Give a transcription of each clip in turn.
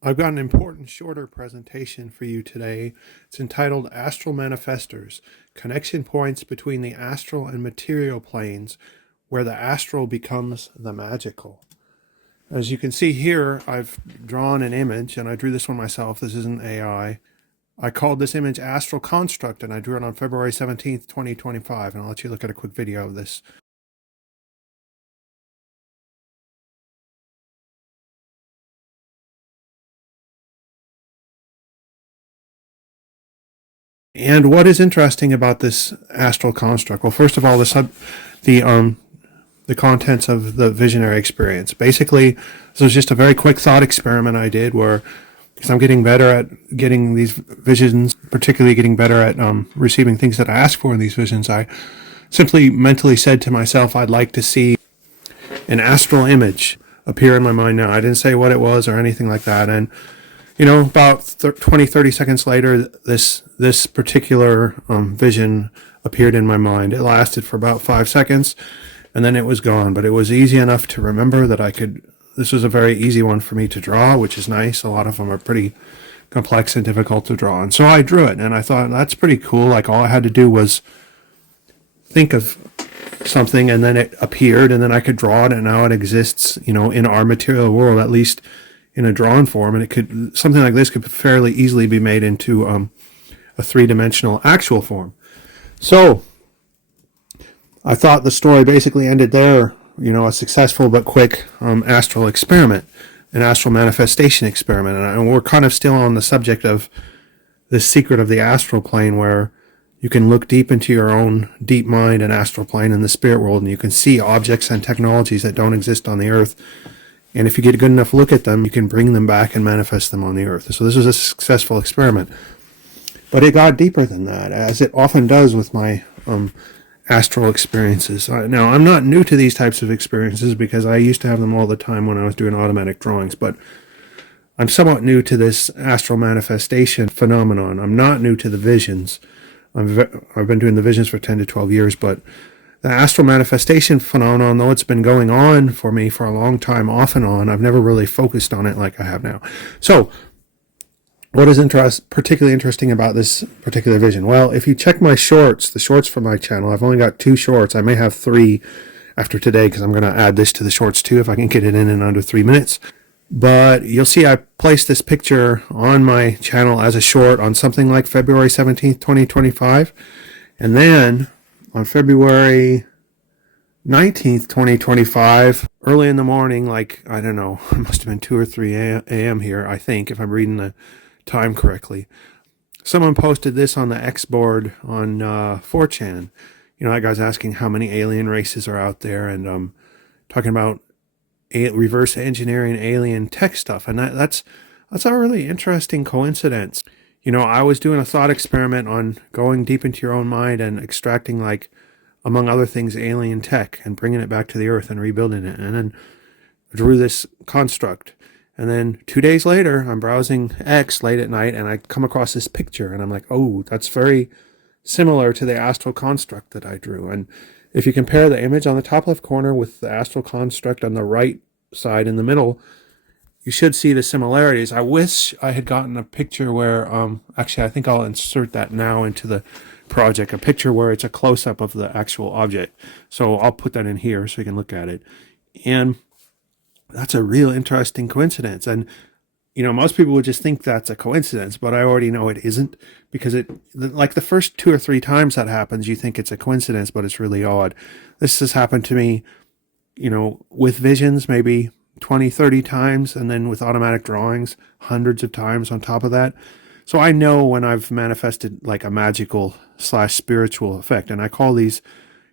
I've got an important shorter presentation for you today. It's entitled Astral Manifestors, Connection Points Between the Astral and Material Planes, where the astral becomes the magical. As you can see here, I've drawn an image, and I drew this one myself. This isn't AI. I called this image Astral Construct, and I drew it on February 17th, 2025, and I'll let you look at a quick video of this. And what is interesting about this astral construct? Well, first of all, the contents of the visionary experience. Basically, this was just a very quick thought experiment I did where, because I'm getting better at getting these visions, particularly getting better at receiving things that I ask for in these visions, I simply mentally said to myself, I'd like to see an astral image appear in my mind now. I didn't say what it was or anything like that. And about 20, 30 seconds later, this particular vision appeared in my mind. It lasted for about 5 seconds, and then it was gone. But it was easy enough to remember that this was a very easy one for me to draw, which is nice. A lot of them are pretty complex and difficult to draw. And so I drew it, and I thought, that's pretty cool. Like, all I had to do was think of something, and then it appeared, and then I could draw it, and now it exists, in our material world, at least in a drawn form. And something like this could fairly easily be made into a three-dimensional actual form. So I thought the story basically ended there, a successful but quick astral experiment, an astral manifestation experiment. And we're kind of still on the subject of the secret of the astral plane, where you can look deep into your own deep mind and astral plane in the spirit world, and you can see objects and technologies that don't exist on the earth. And if you get a good enough look at them, you can bring them back and manifest them on the earth. So this was a successful experiment. But it got deeper than that, as it often does with my astral experiences. Now, I'm not new to these types of experiences because I used to have them all the time when I was doing automatic drawings, but I'm somewhat new to this astral manifestation phenomenon. I'm not new to the visions. I've been doing the visions for 10 to 12 years, but the astral manifestation phenomenon, though it's been going on for me for a long time, off and on, I've never really focused on it like I have now. So, what is particularly interesting about this particular vision? Well, if you check my shorts, the shorts for my channel, I've only got 2 shorts. I may have 3 after today because I'm going to add this to the shorts too if I can get it in under 3 minutes. But you'll see I placed this picture on my channel as a short on something like February 17th, 2025. And then on February 19th, 2025, early in the morning, like, I don't know, it must have been 2 or 3 a.m. here, I think, if I'm reading the time correctly. Someone posted this on the X board on 4chan. That guy's asking how many alien races are out there, and talking about reverse engineering alien tech stuff. And that's a really interesting coincidence. I was doing a thought experiment on going deep into your own mind and extracting, like, among other things, alien tech and bringing it back to the earth and rebuilding it. And then drew this construct. And then 2 days later, I'm browsing X late at night, and I come across this picture, and I'm like, oh, that's very similar to the astral construct that I drew. And if you compare the image on the top left corner with the astral construct on the right side in the middle, you should see the similarities. I wish I had gotten a picture where, actually, I think I'll insert that now into the project, a picture where it's a close-up of the actual object. So I'll put that in here so you can look at it. And that's a real interesting coincidence. And, most people would just think that's a coincidence, but I already know it isn't, because like the first 2 or 3 times that happens, you think it's a coincidence, but it's really odd. This has happened to me, with visions, maybe 20, 30 times, and then with automatic drawings, hundreds of times on top of that. So I know when I've manifested like a magical / spiritual effect, and I call these,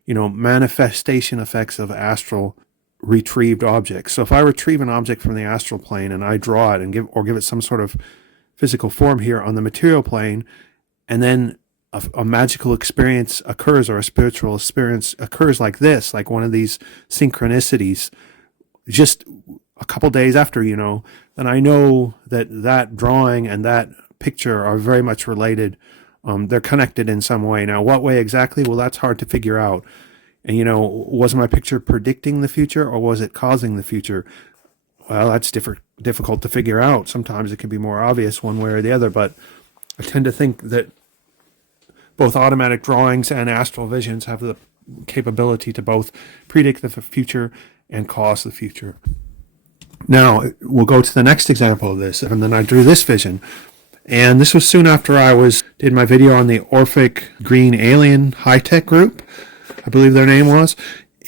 manifestation effects of astral retrieved objects. So if I retrieve an object from the astral plane and I draw it and give it some sort of physical form here on the material plane, and then a magical experience occurs, or a spiritual experience occurs like this, like one of these synchronicities, just a couple days after, then I know that drawing and that picture are very much related. They're connected in some way. Now, what way exactly? Well, that's hard to figure out. And, was my picture predicting the future, or was it causing the future? well, that's difficult to figure out. Sometimes it can be more obvious one way or the other, but I tend to think that both automatic drawings and astral visions have the capability to both predict the future and cause the future. Now, we'll go to the next example of this, and then I drew this vision. And this was soon after I did my video on the Orphic Green Alien High-Tech Group, I believe their name was.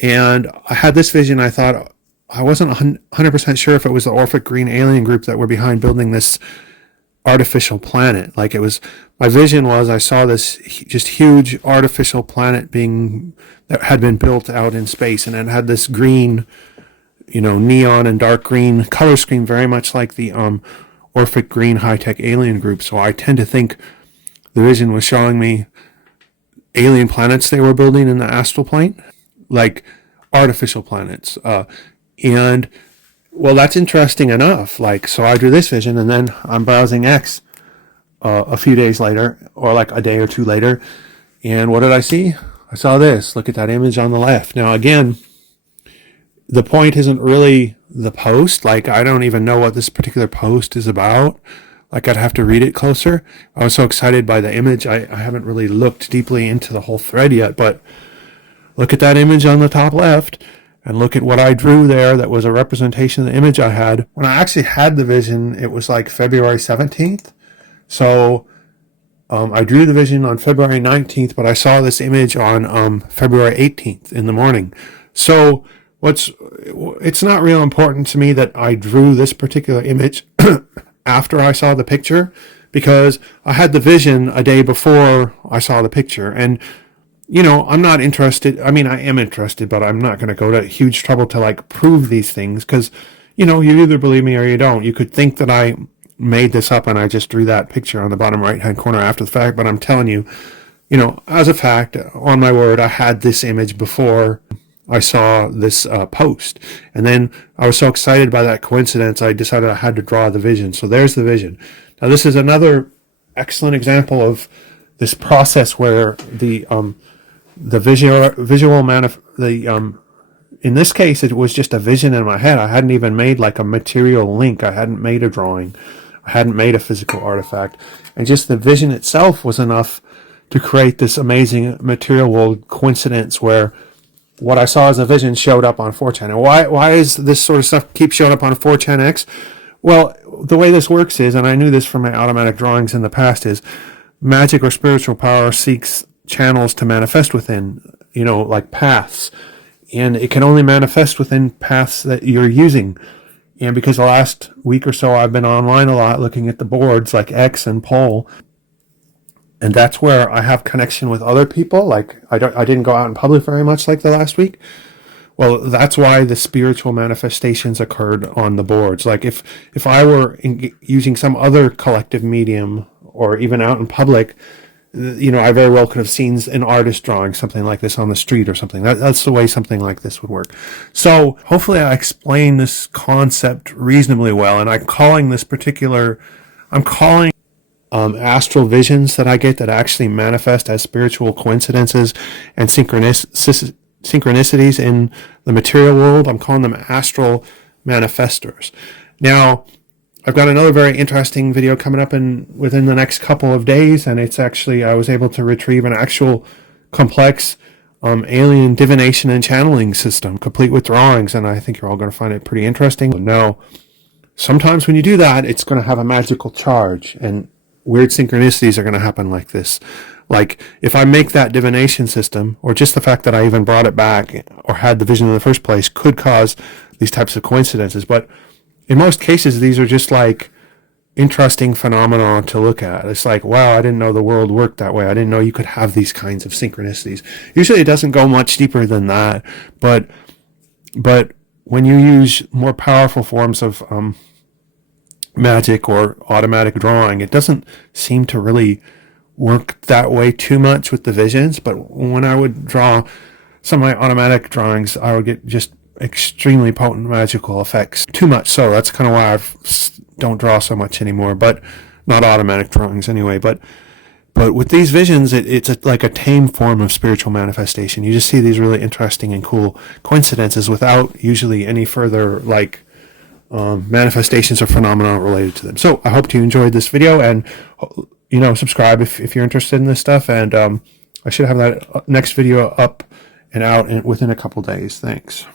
And I had this vision. I thought, I wasn't 100% sure if it was the Orphic Green Alien Group that were behind building this artificial planet. Like, it was, my vision was, I saw this just huge artificial planet that had been built out in space, and it had this green, neon and dark green color scheme, very much like the Orphic Green High-Tech Alien Group. So I tend to think the vision was showing me alien planets they were building in the astral plane, like artificial planets. And well, that's interesting enough. Like, so I drew this vision, and then I'm browsing X a few days later, or like a day or two later, and what did I see? I saw this. Look at that image on the left. Now, again, the point isn't really the post. Like, I don't even know what this particular post is about. Like, I'd have to read it closer. I was so excited by the image. I haven't really looked deeply into the whole thread yet, but look at that image on the top left, and look at what I drew there that was a representation of the image I had. When I actually had the vision, it was like February 17th. So I drew the vision on February 19th, but I saw this image on February 18th in the morning. So it's not real important to me that I drew this particular image after I saw the picture, because I had the vision a day before I saw the picture. And I'm not interested. I mean, I am interested, but I'm not going to go to huge trouble to like prove these things, because, you either believe me or you don't. You could think that I made this up and I just drew that picture on the bottom right-hand corner after the fact, but I'm telling you, as a fact, on my word, I had this image before I saw this post. And then I was so excited by that coincidence, I decided I had to draw the vision. So there's the vision. Now, this is another excellent example of this process where in this case, it was just a vision in my head. I hadn't even made like a material link. I hadn't made a drawing. I hadn't made a physical artifact. And just the vision itself was enough to create this amazing material world coincidence where what I saw as a vision showed up on 4chan. And why is this sort of stuff keep showing up on 4chanx? Well, the way this works is, and I knew this from my automatic drawings in the past, is magic or spiritual power seeks channels to manifest within, like paths. And it can only manifest within paths that you're using. And because the last week or so I've been online a lot looking at the boards like X and Pole, and that's where I have connection with other people. Like, I didn't go out in public very much like the last week. Well, that's why the spiritual manifestations occurred on the boards. Like, if I were using some other collective medium or even out in public, I very well could have seen an artist drawing something like this on the street or something. That's the way something like this would work. So hopefully I explain this concept reasonably well. And I'm calling astral visions that I get that actually manifest as spiritual coincidences and synchronicities in the material world. I'm calling them astral manifestors. Now, I've got another very interesting video coming up within the next couple of days, and it's actually, I was able to retrieve an actual complex alien divination and channeling system, complete with drawings, and I think you're all going to find it pretty interesting. Now, sometimes when you do that, it's going to have a magical charge, and weird synchronicities are going to happen like this. Like, if I make that divination system, or just the fact that I even brought it back, or had the vision in the first place, could cause these types of coincidences. But in most cases, these are just like interesting phenomena to look at. It's like, wow, I didn't know the world worked that way. I didn't know you could have these kinds of synchronicities. Usually it doesn't go much deeper than that, but when you use more powerful forms of magic or automatic drawing, it doesn't seem to really work that way too much with the visions. But when I would draw some of my automatic drawings, I would get just extremely potent magical effects. Too much so. That's kind of why I don't draw so much anymore, but not automatic drawings anyway. But with these visions, it's like a tame form of spiritual manifestation. You just see these really interesting and cool coincidences without usually any further like manifestations or phenomena related to them. So I hope you enjoyed this video, and subscribe if you're interested in this stuff. And I should have that next video up and out within a couple days. Thanks.